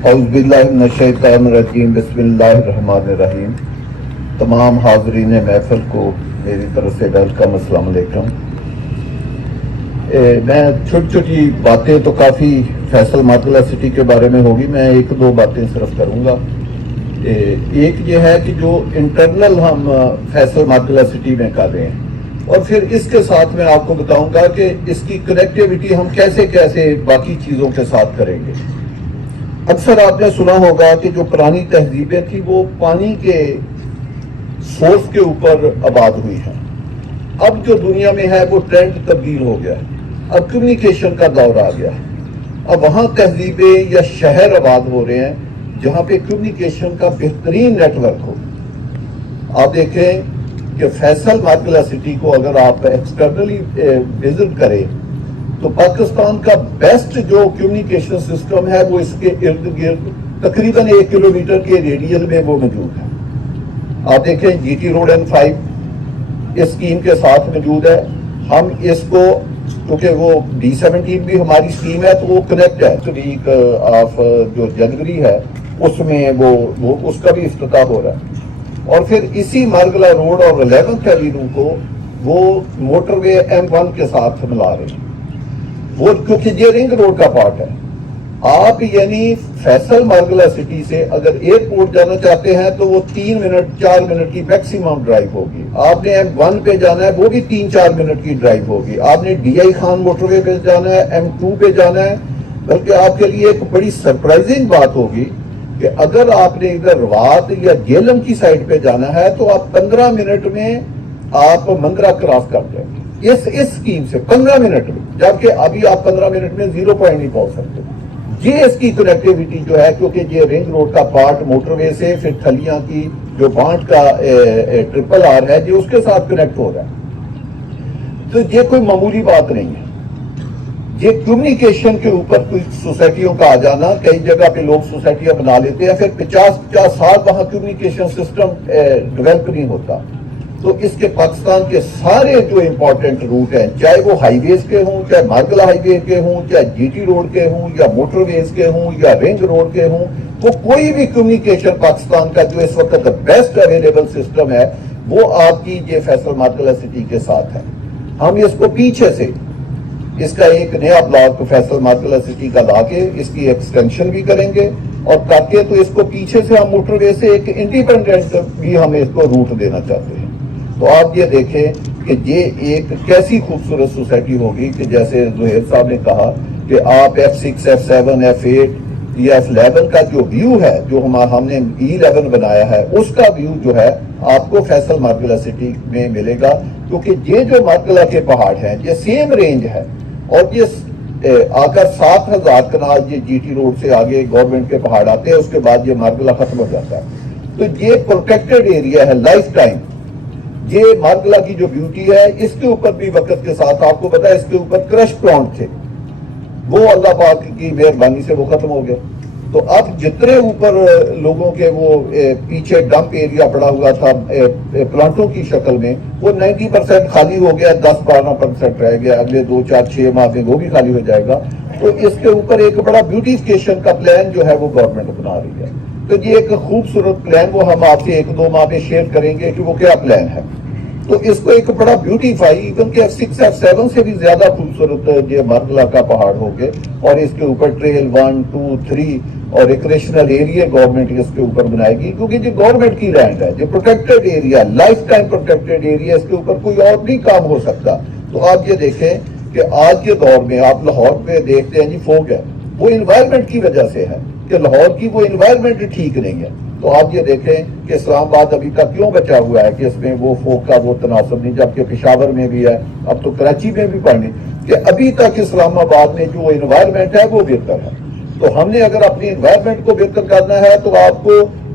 اعوذ باللہ من الشیطان الرجیم بسم اللہ الرحمن الرحیم. تمام حاضرین محفل کو میری طرف سے ویلکم. السلام علیکم. میں چھوٹی چھوٹی باتیں تو کافی فیصل ماطلہ سٹی کے بارے میں ہوگی، میں ایک دو باتیں صرف کروں گا. ایک یہ ہے کہ جو انٹرنل ہم فیصل ماطلہ سٹی میں کر رہے ہیں، اور پھر اس کے ساتھ میں آپ کو بتاؤں گا کہ اس کی کنیکٹیوٹی ہم کیسے کیسے باقی چیزوں کے ساتھ کریں گے. اکثر آپ نے سنا ہوگا کہ جو پرانی تہذیبیں تھی وہ پانی کے سورس کے اوپر آباد ہوئی ہیں. اب جو دنیا میں ہے وہ ٹرینڈ تبدیل ہو گیا ہے. اب کمیونیکیشن کا دور آ گیا ہے. اب وہاں تہذیبیں یا شہر آباد ہو رہے ہیں جہاں پہ کمیونیکیشن کا بہترین نیٹ ورک ہو. آپ دیکھیں کہ فیصل ماطلہ سٹی کو اگر آپ ایکسٹرنلی وزٹ کریں تو پاکستان کا بیسٹ جو کمیونیکیشن سسٹم ہے وہ اس کے ارد گرد تقریباً 1 کلومیٹر کے ریڈیل میں وہ موجود ہے. آپ دیکھیں جی ٹی روڈ N5 اس اسکیم کے ساتھ موجود ہے. ہم اس کو کیونکہ وہ D17 بھی ہماری اسکیم ہے تو وہ کنیکٹ ہے. ویک آف جو جنوری ہے اس میں وہ اس کا بھی افتتاح ہو رہا ہے. اور پھر اسی مارگلہ روڈ اور 11th ایونیو کو وہ موٹر وے M1 کے ساتھ ملا رہے ہیں. وہ کیونکہ یہ رنگ روڈ کا پارٹ ہے. آپ یعنی فیصل مارگلہ سٹی سے اگر ایئرپورٹ جانا چاہتے ہیں تو وہ 3 منٹ 4 منٹ کی میکسیمم ڈرائیو ہوگی. آپ نے M1 پہ جانا ہے وہ بھی 3-4 منٹ کی ڈرائیو ہوگی. آپ نے DI خان موٹر وے پہ جانا ہے M2 پہ جانا ہے. بلکہ آپ کے لیے ایک بڑی سرپرائزنگ بات ہوگی کہ اگر آپ نے ادھر روات یا جیلم کی سائڈ پہ جانا ہے تو آپ 15 منٹ میں آپ منگرا کراس کر جائیں گے اس اسکیم سے 15 منٹ میں، جبکہ ابھی آپ 15 منٹ میں 0 پوائنٹ نہیں پہنچ سکتے. یہ اس کی کنیکٹیوٹی جو ہے کیونکہ یہ رنگ روڈ کا پارٹ موٹر وے سے پھر تھلیاں کی جو بانٹ کا RRR ہے یہ اس کے ساتھ کنیکٹ ہو رہا ہے. تو یہ کوئی معمولی بات نہیں ہے. یہ کمیونیکیشن کے اوپر کوئی سوسائٹیوں کا آ جانا، کئی جگہ پہ لوگ سوسائٹیاں بنا لیتے ہیں، پھر 50 سال وہاں کمیونیکیشن سسٹم ڈیولپ نہیں ہوتا. تو اس کے پاکستان کے سارے جو امپورٹنٹ روٹ ہیں، چاہے وہ ہائی ویز کے ہوں، چاہے مارگلہ ہائی وے کے ہوں، چاہے GT روڈ کے ہوں، یا موٹر ویز کے ہوں، یا رنگ روڈ کے ہوں، وہ کوئی بھی کمیونیکیشن پاکستان کا جو اس وقت بیسٹ اویلیبل سسٹم ہے وہ آپ کی یہ فیصل ماطلہ سٹی کے ساتھ ہے. ہم اس کو پیچھے سے اس کا ایک نیا بلاک فیصل ماطلہ سٹی کا لا کے اس کی ایکسٹینشن بھی کریں گے، اور تاکہ تو اس کو پیچھے سے ہم موٹر وے سے ایک انڈیپینڈنٹ بھی ہم اس کو روٹ دینا چاہتے ہیں. تو آپ یہ دیکھیں کہ یہ ایک کیسی خوبصورت سوسائٹی ہوگی کہ جیسے زہیر صاحب نے کہا کہ آپ F6 F7 F8 یا F11 کا جو ویو ہے جو ہم نے E11 بنایا ہے اس کا ویو جو ہے آپ کو فیصل مارگلہ سٹی میں ملے گا. کیونکہ یہ جو مارگلہ کے پہاڑ ہیں یہ سیم رینج ہے، اور یہ آ کر 7000 کنال یہ GT روڈ سے آگے گورنمنٹ کے پہاڑ آتے ہیں، اس کے بعد یہ مارگلہ ختم ہو جاتا ہے. تو یہ پروٹیکٹڈ ایریا ہے لائف ٹائم. یہ مارگلہ کی جو بیوٹی ہے اس کے اوپر بھی وقت کے ساتھ آپ کو پتا ہے اس کے اوپر کرش پلانٹ تھے، وہ اللہ پاک کی مہربانی سے وہ ختم ہو گئے. تو اب جتنے اوپر لوگوں کے وہ پیچھے ڈمپ ایریا پڑا ہوا تھا پلانٹوں کی شکل میں، وہ 90% خالی ہو گیا، 10-12% رہ گیا. اگلے 2-4-6 ماہ میں وہ بھی خالی ہو جائے گا. تو اس کے اوپر ایک بڑا بیوٹیفکیشن کا پلان جو ہے وہ گورنمنٹ بنا رہی ہے. تو یہ ایک خوبصورت پلان وہ ہم آپ سے 1-2 ماہ میں شیئر کریں گے کہ وہ کیا پلان ہے. تو اس کو ایک بڑا بیوٹیفائی ایون کہ F6 F7 سے بھی زیادہ خوبصورت یہ مارگلہ کا پہاڑ ہو گئے، اور اس کے اوپر ٹریل 1, 2, 3 اور ریکریشنل ایریا گورنمنٹ اس کے اوپر بنائے گی. کیونکہ یہ گورنمنٹ کی لینڈ ہے، یہ protected area, life time protected area, اس کے اوپر کوئی اور نہیں کام ہو سکتا. تو آپ یہ دیکھیں کہ آج کے دور میں آپ لاہور پہ دیکھتے ہیں جی فوگ ہے، وہ انوائرمنٹ کی وجہ سے ہے کہ لاہور کی وہ انوائرمنٹ ٹھیک نہیں ہے. تو آپ یہ دیکھیں کہ اسلام آباد ابھی تک کیوں بچا ہوا ہے کہ اس میں وہ فوگ کا وہ تناسب نہیں، جبکہ پشاور میں بھی ہے، اب تو کراچی میں بھی پڑھنے کہ ابھی تک اسلام آباد میں جو انوائرمنٹ ہے وہ بہتر ہے. تو ہم نے اگر اپنی انوائرمنٹ کو بہتر کرنا ہے تو آپ کو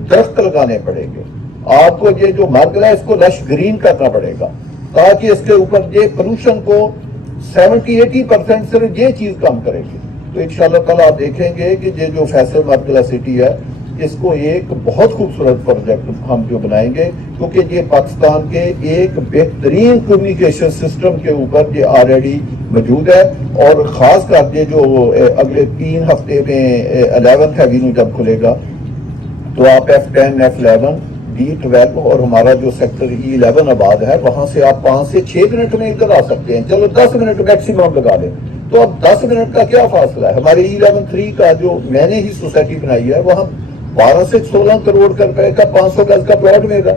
درخت لگانے پڑیں گے، آپ کو یہ جو مارگلہ ہے اس کو لش گرین کرنا پڑے گا تاکہ اس کے اوپر یہ پولوشن کو 70-80% صرف یہ چیز کم کرے گی. تو انشاءاللہ تعالیٰ آپ دیکھیں گے کہ یہ جو فیصل مارگلہ سٹی ہے اس کو ایک بہت خوبصورت پروجیکٹ ہم جو بنائیں گے، کیونکہ یہ پاکستان کے ایک بہترین کمیونیکیشن سسٹم کے اوپر یہ آلریڈی موجود ہے، اور خاص کر یہ جو اگلے 3 ہفتے میں 11 ایونیو جب کھلے گا تو آپ F10 F11 D12 اور ہمارا جو سیکٹر E11 آباد ہے وہاں سے آپ 5 سے 6 منٹ میں ادھر آ سکتے ہیں، چلو 10 منٹ میکسیمم لگا لیں، تو اب 10 منٹ کا کیا فاصلہ ہے؟ ہمارے E11-3 کا جو میں نے ہی سوسائٹی بنائی ہے وہاں 12 سے 16 کروڑ روپے کا 500 گز کا پلاٹ ملے گا۔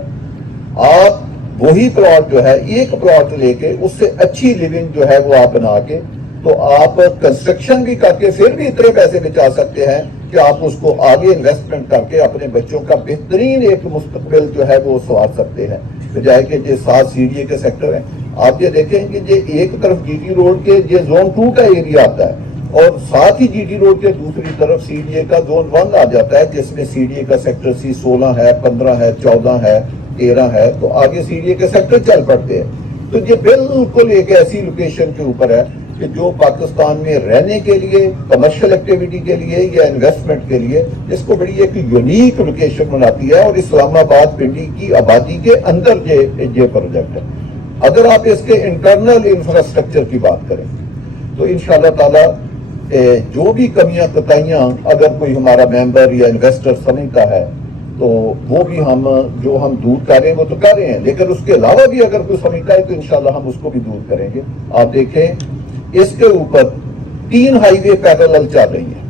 آپ وہی پلاٹ جو ہے ایک پلاٹ لے کے اس سے اچھی لیونگ جو ہے وہ آپ بنا کے تو آپ کنسٹرکشن بھی کر کے پھر بھی اتنے پیسے بچا سکتے ہیں کہ آپ اس کو آگے انویسٹمنٹ کر کے اپنے بچوں کا بہترین ایک مستقبل جو ہے وہ سنوار سکتے ہیں، بجائے کہ یہ 7 CDA کے سیکٹر ہیں۔ آپ یہ دیکھیں کہ یہ ایک طرف GT روڈ کے یہ زون 2 کا ایریا آتا ہے اور ساتھ ہی GT روڈ کے دوسری طرف CDA کا زون 1 آ جاتا ہے، جس میں CDA کا سیکٹر C16 ہے، 15 ہے، 14 ہے، 13 ہے، تو آگے CDA کے سیکٹر چل پڑتے ہیں۔ تو یہ بالکل ایک ایسی لوکیشن کے اوپر ہے کہ جو پاکستان میں رہنے کے لیے، کمرشل ایکٹیویٹی کے لیے یا انویسٹمنٹ کے لیے اس کو بڑی ایک یونیک لوکیشن بناتی ہے، اور اسلام آباد پنڈی کی آبادی کے اندر یہ پروجیکٹ ہے۔ اگر آپ اس کے انٹرنل انفراسٹرکچر کی بات کریں تو انشاءاللہ تعالی جو بھی کمیاں کوتاہیاں اگر کوئی ہمارا ممبر یا انویسٹر سمجھتا ہے تو وہ بھی ہم دور کر رہے ہیں وہ تو کر رہے ہیں، لیکن اس کے علاوہ بھی اگر کوئی سمجھتا ہے تو انشاءاللہ ہم اس کو بھی دور کریں گے۔ آپ دیکھیں اس کے اوپر 3 ہائی وے پیرالل چل رہی ہیں،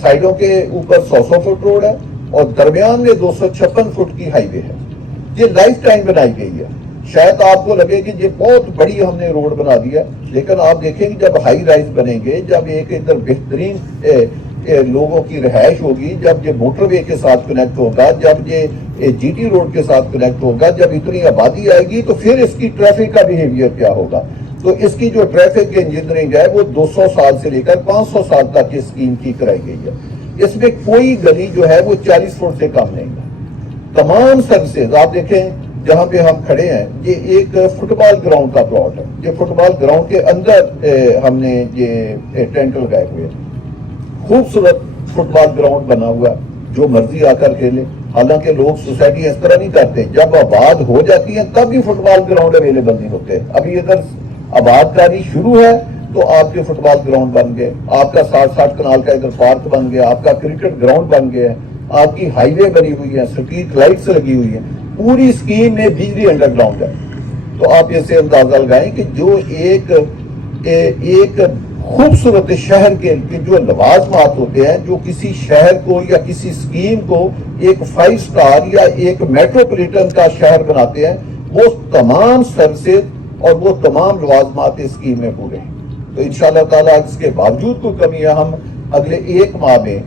سائڈوں کے اوپر 100 فٹ روڈ ہے اور درمیان میں 256 فٹ کی ہائی وے ہے۔ یہ لائف ٹائم بنائی گئی ہے۔ شاید آپ کو لگے کہ یہ بہت بڑی ہم نے روڈ بنا دیا، لیکن آپ دیکھیں کہ جب ہائی رائز بنیں گے، جب ایک ادھر بہترین لوگوں کی رہائش ہوگی، جب یہ موٹر وے کے ساتھ کنیکٹ ہوگا، جب یہ GT روڈ کے ساتھ کنیکٹ ہوگا، جب اتنی آبادی آئے گی تو پھر اس کی ٹریفک کا بیہیویئر کیا ہوگا۔ تو اس کی جو ٹریفک انجینئرنگ ہے وہ 200 سال سے لے کر 500 سال تک اس اسکیم کی کرائی گئی ہے۔ اس میں کوئی گلی جو ہے وہ 40 فٹ سے کم نہیں ہے۔ تمام سروسز آپ دیکھیں جہاں پہ ہم کھڑے ہیں، یہ ایک فٹ بال گراؤنڈ کا پلاٹ ہے۔ یہ فٹ بال گراؤنڈ کے اندر ہم نے یہ ٹینٹ لگائے ہوئے ہیں، خوبصورت فٹ بال گراؤنڈ بنا ہوا، جو مرضی آ کر کھیلے۔ حالانکہ لوگ سوسائٹی اس طرح نہیں کرتے، جب آباد ہو جاتی ہیں تب بھی فٹ بال گراؤنڈ اویلیبل نہیں ہوتے۔ ابھی ادھر آباد کاری شروع ہے تو آپ کے فٹ بال گراؤنڈ بن گئے، آپ کا 60 کنال کا ادھر پارک بن گیا، آپ کا کرکٹ گراؤنڈ بن گیا، آپ کی ہائی وے بنی ہوئی ہے، اسٹریٹ لائٹس لگی ہوئی ہیں، پوری اسکیم میں بجلی انڈر گراؤنڈ ہے۔ تو آپ اسے اندازہ لگائیں کہ جو ایک خوبصورت شہر کے جو لوازمات ہوتے ہیں، جو کسی شہر کو یا کسی اسکیم کو ایک 5 سٹار یا ایک میٹروپولیٹن کا شہر بناتے ہیں، وہ تمام سروسز اور وہ تمام لوازمات اس اسکیم میں پورے ہیں۔ تو انشاءاللہ تعالیٰ اس کے باوجود کوئی کمی ہے، ہم اگلے 1 ماہ میں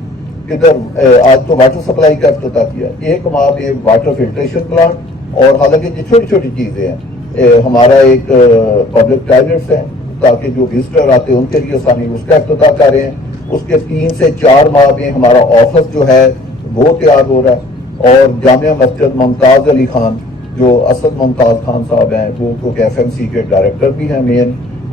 ادھر آج تو واٹر سپلائی کا افتتاح کیا، 1 ماہ میں واٹر فلٹریشن پلانٹ، اور حالانکہ یہ چھوٹی چھوٹی چیزیں ہیں، ہمارا ایک پبلک ٹوائلٹس ہے تاکہ جو وزٹر آتے ہیں ان کے لیے آسانی، اس کا افتتاح کر رہے ہیں۔ اس کے 3 سے 4 ماہ میں ہمارا آفس جو ہے وہ تیار ہو رہا ہے، اور جامعہ مسجد ممتاز علی خان جو اسد ممتاز خان صاحب ہیں، وہ FMC کے ڈائریکٹر بھی ہیں مین،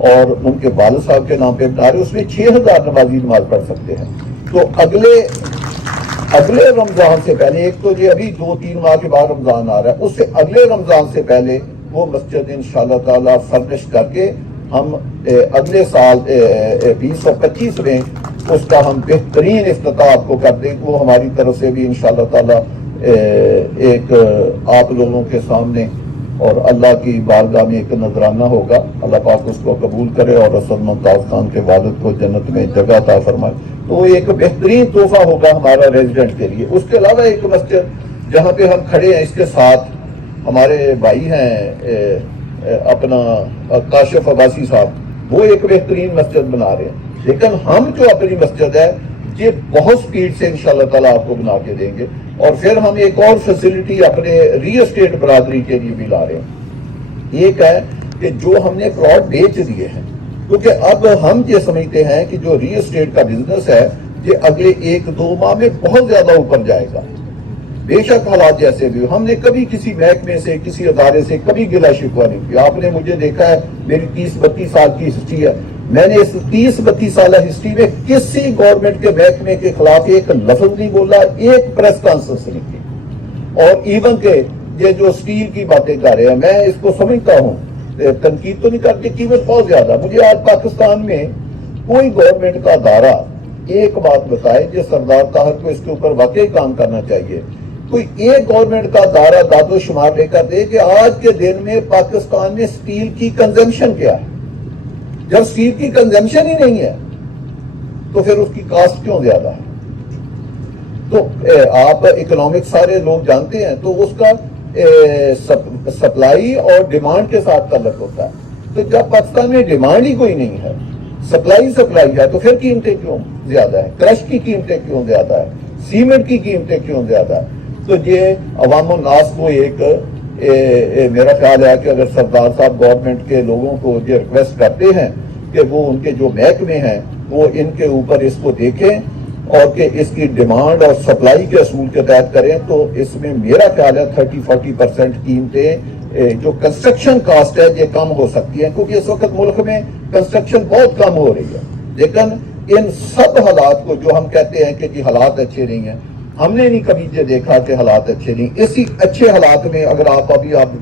اور ان کے والد صاحب کے نام پہ بنا رہے، اس میں 6000 نمازی نماز پڑھ سکتے ہیں۔ تو اگلے رمضان سے پہلے، ایک تو یہ ابھی 2-3 ماہ کے بعد رمضان آ رہا ہے، اس سے اگلے رمضان سے پہلے وہ مسجد انشاءاللہ تعالیٰ فرنش کر کے ہم اگلے سال 2025 میں اس کا ہم بہترین افتتاح آپ کو کر دیں۔ وہ ہماری طرف سے بھی انشاءاللہ تعالیٰ ایک آپ لوگوں کے سامنے اور اللہ کی بارگاہ میں ایک نذرانہ ہوگا۔ اللہ پاک اس کو قبول کرے اور اسد ممتاز خان کے والد کو جنت میں جگہ عطا فرمائے۔ تو وہ ایک بہترین تحفہ ہوگا ہمارا ریزیڈنٹ کے لیے۔ اس کے علاوہ ایک مسجد جہاں پہ ہم کھڑے ہیں، اس کے ساتھ ہمارے بھائی ہیں اپنا کاشف عباسی صاحب، وہ ایک بہترین مسجد بنا رہے ہیں۔ لیکن ہم جو اپنی مسجد ہے یہ بہت سپیڈ سے انشاءاللہ تعالیٰ آپ کو بنا کے دیں گے، اور پھر ہم ایک اور فیسلٹی اپنے ریل اسٹیٹ برادری کے لیے بھی لا رہے ہیں۔ ایک ہے کہ جو ہم نے پلاٹ بیچ دیے ہیں، کیونکہ اب ہم یہ سمجھتے ہیں کہ جو ریل اسٹیٹ کا بزنس ہے یہ اگلے 1-2 ماہ میں بہت زیادہ اوپر جائے گا، بے شک حالات جیسے بھی۔ ہم نے کبھی کسی محکمے سے، کسی ادارے سے کبھی گلہ شکوہ نہیں کیا۔ آپ نے مجھے دیکھا ہے، میری 30-32 سال کی ہسٹری ہے، میں نے اس 30-32 سالہ ہسٹری میں کسی گورنمنٹ کے محکمے کے خلاف ایک لفظ نہیں بولا, ایک پریس کانفرنس نہیں کی. اور ایون کہ یہ جو اسٹیل کی باتیں کر رہے ہیں, میں اس کو سمجھتا ہوں, تنقید تو نہیں کرتی, قیمت بہت زیادہ. مجھے آج پاکستان میں کوئی گورنمنٹ کا ادارہ ایک بات بتائے جو سردار طاہر کو اس کے اوپر واقعی کام کرنا چاہیے. کوئی ایک گورنمنٹ کا ادارہ داد و شمار لے کر دے کہ آج کے دن میں پاکستان میں اسٹیل کی کنزمپشن کیا ہے. جب اسٹیل کی کنزمپشن ہی نہیں ہے تو پھر اس کی کاسٹ کیوں زیادہ ہے؟ تو آپ اکنامک سارے لوگ جانتے ہیں, تو اس کا سپلائی اور ڈیمانڈ کے ساتھ تعلق ہوتا ہے. تو جب پاکستان میں ڈیمانڈ ہی کوئی نہیں ہے, سپلائی ہے, تو پھر قیمتیں کیوں زیادہ ہے؟ کرش کی قیمتیں کیوں زیادہ ہے؟ سیمنٹ کی قیمتیں کیوں زیادہ ہے؟ تو یہ عوام الناس کو ایک میرا خیال ہے کہ اگر سردار صاحب گورنمنٹ کے لوگوں کو یہ ریکویسٹ کرتے ہیں کہ وہ ان کے جو محکمے ہیں وہ ان کے اوپر اس کو دیکھیں اور کہ اس کی ڈیمانڈ اور سپلائی کے اصول کے تحت کریں, تو اس میں میرا خیال ہے 30-40% قیمتیں جو کنسٹرکشن کاسٹ ہے یہ کم ہو سکتی ہے, کیونکہ اس وقت ملک میں کنسٹرکشن بہت کم ہو رہی ہے. لیکن ان سب حالات کو جو ہم کہتے ہیں کہ جی حالات اچھے نہیں ہیں, ہم نے نہیں کبھی یہ دیکھا کہ حالات اچھے نہیں. اسی اچھے حالات میں اگر آپ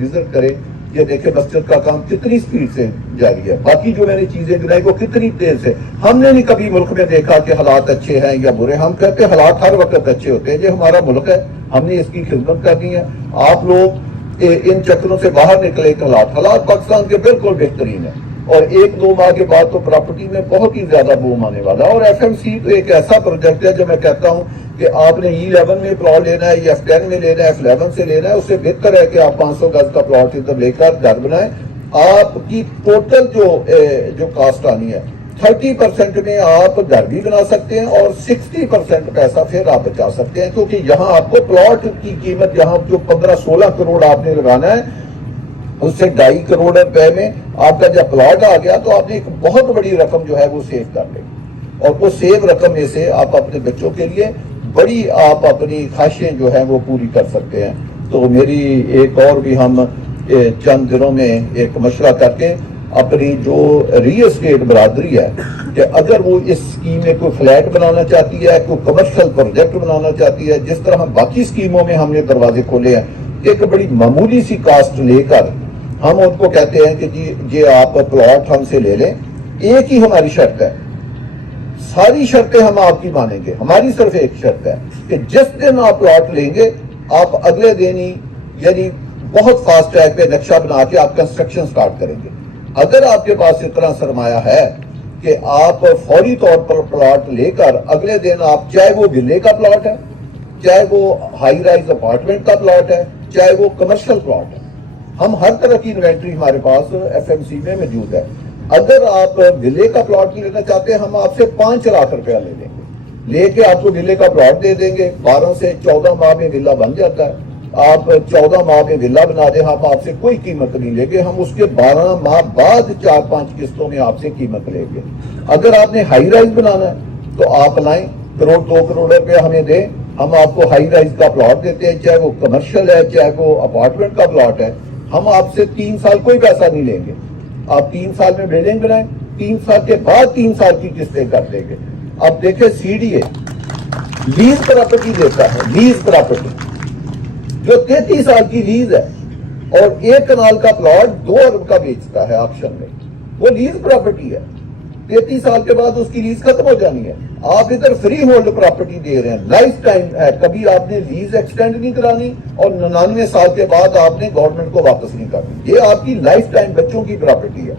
وزٹ کریں, یہ دیکھیں مسجد کا کام کتنی سپیڈ سے جاری ہے, باقی جو میں نے چیزیں گنائی وہ کتنی تیز ہے. ہم نے نہیں کبھی ملک میں دیکھا کہ حالات اچھے ہیں یا برے. ہم کہتے ہیں حالات ہر وقت اچھے ہوتے ہیں, یہ ہمارا ملک ہے, ہم نے اس کی خدمت کرنی ہے. آپ لوگ ان چکروں سے باہر نکلے. حالات پاکستان کے بالکل بہترین ہیں, اور 1-2 ماہ کے بعد تو پراپرٹی میں بہت ہی زیادہ بوم آنے والا ہے. اور FMC تو ایک ایسا پروجیکٹ ہے جو میں کہتا ہوں کہ آپ نے E11 میں پلاٹ لینا ہے یا F10 میں لینا ہے, F11 سے لینا ہے, اس سے بہتر ہے کہ آپ 500 گز کا پلاٹ ادھر لے کر گھر بنائیں. آپ کی ٹوٹل جو کاسٹ آنی ہے 30% میں آپ گھر بھی بنا سکتے ہیں اور 60% پیسہ پھر آپ بچا سکتے ہیں, کیونکہ یہاں آپ کو پلاٹ کی قیمت یہاں جو 15-16 کروڑ آپ نے لگانا ہے, اس سے 2.5 کروڑ روپے میں آپ کا جب پلاٹ آ گیا تو آپ نے ایک بہت بڑی رقم جو ہے وہ سیو کر لی, اور وہ سیو رقم میں سے آپ اپنے بچوں کے لیے بڑی آپ اپنی خواہشیں جو ہیں وہ پوری کر سکتے ہیں. تو میری ایک اور بھی ہم چند دنوں میں ایک مشورہ کر کے اپنی جو ریل اسٹیٹ برادری ہے کہ اگر وہ اس اسکیم میں کوئی فلیٹ بنانا چاہتی ہے, کوئی کمرشل پروجیکٹ بنانا چاہتی ہے, جس طرح ہم باقی اسکیموں میں ہم نے دروازے کھولے ہیں, ایک بڑی معمولی سی کاسٹ لے کر ہم ان کو کہتے ہیں کہ جی یہ آپ پلاٹ ہم سے لے لیں. ایک ہی ہماری شرط ہے, ساری شرطیں ہم آپ کی مانیں گے, ہماری صرف ایک شرط ہے کہ جس دن آپ پلاٹ لیں گے آپ اگلے دن ہی یعنی بہت فاسٹ ٹریک پہ نقشہ بنا کے آپ کنسٹرکشن سٹارٹ کریں گے. اگر آپ کے پاس اتنا سرمایہ ہے کہ آپ فوری طور پر پلاٹ لے کر اگلے دن آپ, چاہے وہ ویلے کا پلاٹ ہے, چاہے وہ ہائی رائز اپارٹمنٹ کا پلاٹ ہے, چاہے وہ کمرشل پلاٹ ہے, ہم ہر طرح کی انوینٹری ہمارے پاس FMC میں موجود ہے. اگر آپ ویلے کا پلاٹ لینا چاہتے ہیں, ہم آپ سے 5 لاکھ روپیہ لے لیں گے, لے کے آپ کو ویلے کا پلاٹ دے دیں گے. 12 سے 14 ماہ میں ویلا بن جاتا ہے. آپ 14 ماہ میں ویلا بنا دیں, ہم آپ سے کوئی قیمت نہیں لیں گے, ہم اس کے 12 ماہ بعد 4-5 قسطوں میں آپ سے قیمت لیں گے. اگر آپ نے ہائی رائز بنانا ہے تو آپ لائیں, 1-2 کروڑ روپے ہمیں دیں, ہم آپ کو ہائی رائز کا پلاٹ دیتے ہیں, چاہے وہ کمرشل ہے چاہے وہ اپارٹمنٹ کا پلاٹ ہے. ہم آپ سے 3 سال کوئی پیسہ نہیں لیں گے, آپ 3 سال میں بلڈنگ بنائیں, 3 سال کے بعد 3 سال کی قسطیں کر دیں گے. اب دیکھیں CDA لیز پراپرٹی دیتا ہے, لیز پراپرٹی جو 33 سال کی لیز ہے اور 1 کنال کا پلاٹ 2 ارب کا بیچتا ہے آپشن میں, وہ لیز پراپرٹی ہے. 33 سال کے بعد اس کی لیز ختم ہو جانی ہے. آپ ادھر فری ہولڈ پراپرٹی دے رہے ہیں, لائف ٹائم ہے, کبھی آپ نے لیز ایکسٹینڈ نہیں کرانی اور 99 سال کے بعد آپ نے گورنمنٹ کو واپس نہیں کرنی. یہ آپ کی لائف ٹائم بچوں کی پراپرٹی ہے.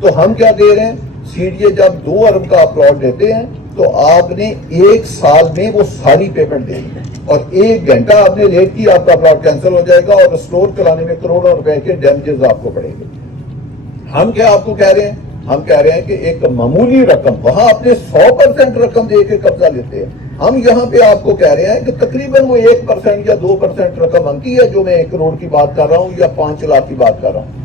تو ہم کیا دے رہے ہیں, CDA جب 2 ارب کا پلاٹ دیتے ہیں تو آپ نے 1 سال میں وہ ساری پیمنٹ دینی ہے, اور 1 گھنٹہ آپ نے لیٹ کی آپ کا پلاٹ کینسل ہو جائے گا اور ریسٹور کرانے میں کروڑوں روپے کے ڈیمیجز آپ کو پڑیں گے. ہم کیا آپ کو کہہ رہے ہیں, ہم کہہ رہے ہیں کہ ایک معمولی رقم, وہاں اپنے 100% رقم دے کے قبضہ لیتے ہیں, ہم یہاں پہ آپ کو کہہ رہے ہیں کہ تقریباً وہ 1% یا 2% رقم بنتی ہے, جو میں 1 کروڑ کی بات کر رہا ہوں یا 5 لاکھ کی بات کر رہا ہوں.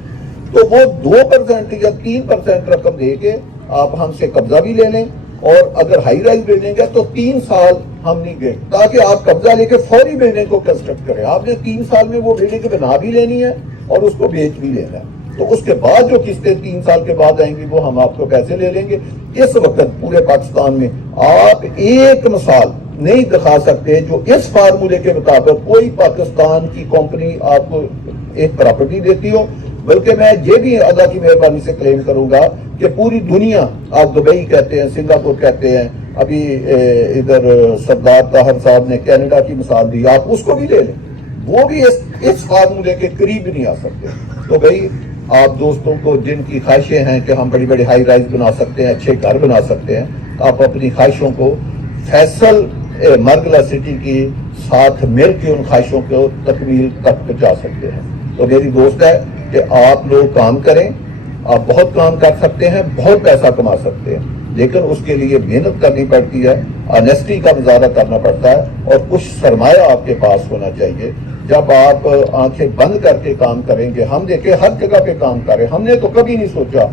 تو وہ 2% یا 3% رقم دے کے آپ ہم سے قبضہ بھی لے لیں, اور اگر ہائی رائز بلڈنگ ہے تو 3 سال ہم نہیں گئے, تاکہ آپ قبضہ لے کے فوری بلڈنگ کو کنسٹرکٹ کریں. آپ نے 3 سال میں وہ بلڈنگ بنا بھی لینی ہے اور اس کو بیچ بھی لینا ہے. تو اس کے بعد جو قسطیں 3 سال کے بعد آئیں گی وہ ہم آپ کو پیسے لے لیں گے. اس وقت پورے پاکستان میں آپ ایک مثال نہیں دکھا سکتے جو اس فارمولے کے مطابق کوئی پاکستان کی کمپنی آپ کو ایک پراپرٹی دیتی ہو. بلکہ میں یہ بھی اللہ کی مہربانی سے کلیم کروں گا کہ پوری دنیا، آپ دبئی کہتے ہیں، سنگاپور کہتے ہیں، ابھی ادھر سردار طاہر صاحب نے کینیڈا کی مثال دی، آپ اس کو بھی لے لیں، وہ بھی اس فارمولے کے قریب نہیں آ سکتے. تو بھائی آپ دوستوں کو جن کی خواہشیں ہیں کہ ہم بڑی بڑی ہائی رائز بنا سکتے ہیں، اچھے گھر بنا سکتے ہیں، آپ اپنی خواہشوں کو فیصل مرگلہ سٹی کی ساتھ مل کے ان خواہشوں کو تکمیل تک پہنچا سکتے ہیں. تو میری دوست ہے کہ آپ لوگ کام کریں، آپ بہت کام کر سکتے ہیں، بہت پیسہ کما سکتے ہیں، لیکن اس کے لیے محنت کرنی پڑتی ہے، آنیسٹی کا مظاہرہ کرنا پڑتا ہے، اور کچھ سرمایہ آپ کے پاس ہونا چاہیے. جب آپ آنکھیں بند کر کے کام کریں گے، ہم دیکھیں ہر جگہ پہ کام کریں، ہم نے تو کبھی نہیں سوچا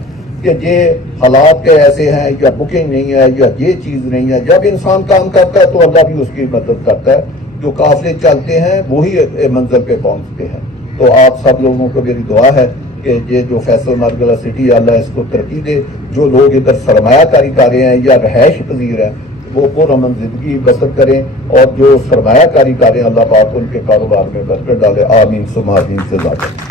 کہ یہ حالات کے ایسے ہیں یا بکنگ نہیں ہے یا یہ چیز نہیں ہے. جب انسان کام کرتا ہے تو اللہ بھی اس کی مدد کرتا ہے. جو قافلے چلتے ہیں وہی منزل پہ پہنچتے ہیں. تو آپ سب لوگوں کو میری دعا ہے کہ یہ جو فیصل مرگلہ سٹی، اللہ اس کو ترقی دے. جو لوگ ادھر سرمایہ کاری کر رہے ہیں یا رہائش پذیر ہیں وہ پرامن زندگی بسر کریں، اور جو سرمایہ کاری کر رہے ہیں اللہ پاک ان کے کاروبار میں برکت ڈالے. آمین ثم آمین سے زیادہ.